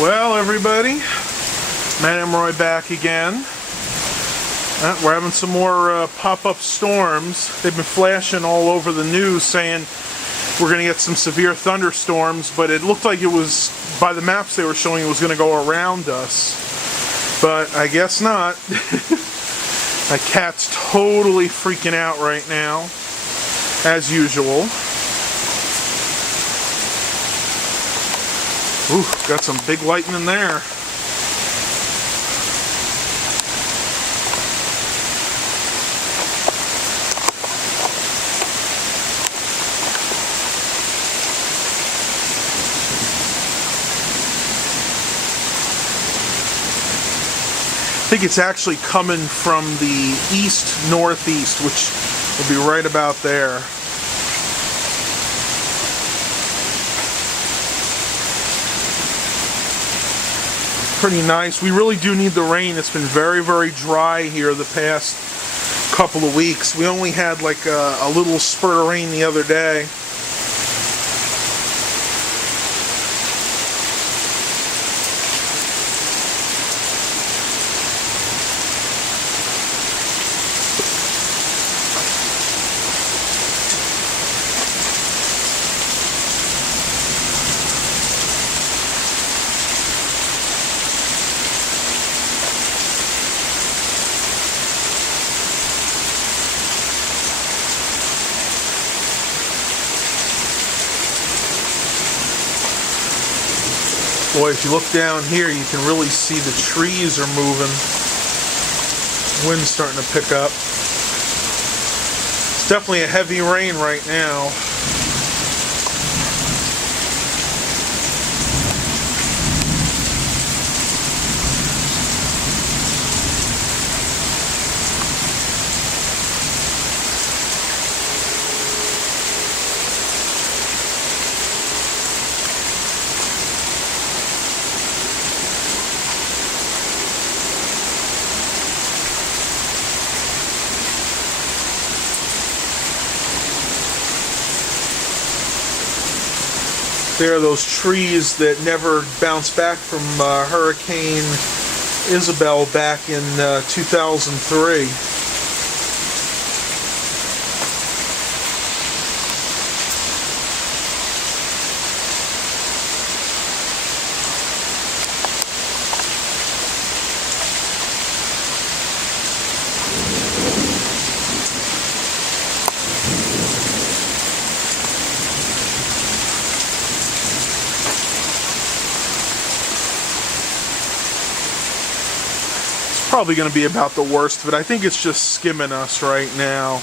Well, everybody, Matt Emroy back again. We're having some more pop-up storms. They've been flashing all over the news saying we're going to get some severe thunderstorms, but it looked like it was, by the maps they were showing, it was going to go around us. But I guess not. My cat's totally freaking out right now, as usual. Ooh, got some big lightning there. I think it's actually coming from the east-northeast, which will be right about there. Pretty nice. We really do need the rain. It's been very, very dry here the past couple of weeks. We only had like a little spurt of rain the other day. Boy, if you look down here, you can really see the trees are moving. Wind's starting to pick up. It's definitely a heavy rain right now. There are those trees that never bounced back from Hurricane Isabel back in 2003. Probably going to be about the worst, but I think it's just skimming us right now.